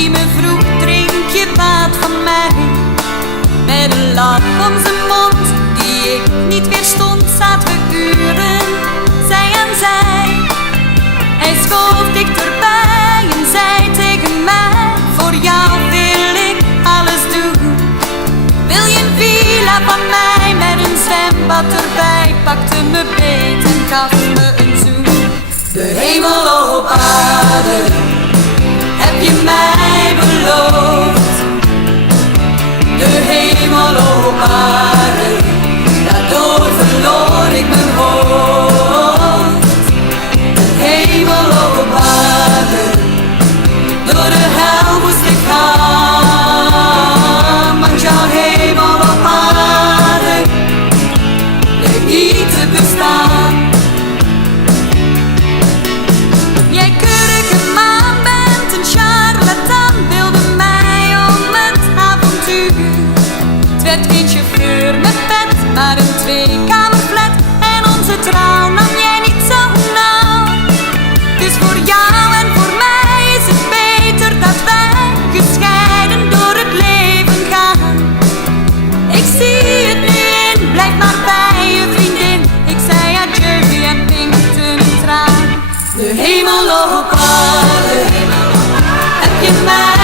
die me vroeg, drink je wat van mij? Met een lach om zijn mond, die ik niet weerstond, zaten we uren, zij aan zij. Hij schoof dichterbij en zei tegen mij: voor jou wil ik alles doen. Wil je een villa van mij met een zwembad erbij? Pakte me beet en gaf me een zoen. De hemel op aarde heb je mij beloofd. De hemel op aarde, daardoor verloor ik mijn hoofd. De hemel op aarde, door de hel moest ik gaan. Want jouw hemel op aarde bleek niet te bestaan. Jij keurige maan bent een charlatan, wilde mij om het avontuur. Het werd geen chauffeur met pet, maar een tweekamerflat. En onze trouw nam jij niet zo nauw. Dus voor jou en voor mij is het beter dat wij gescheiden door het leven gaan. Ik zie het nu in, blijf maar bij je vriendin. Ik zei adieu en pinkte een traan. De hemel op aarde heb je mij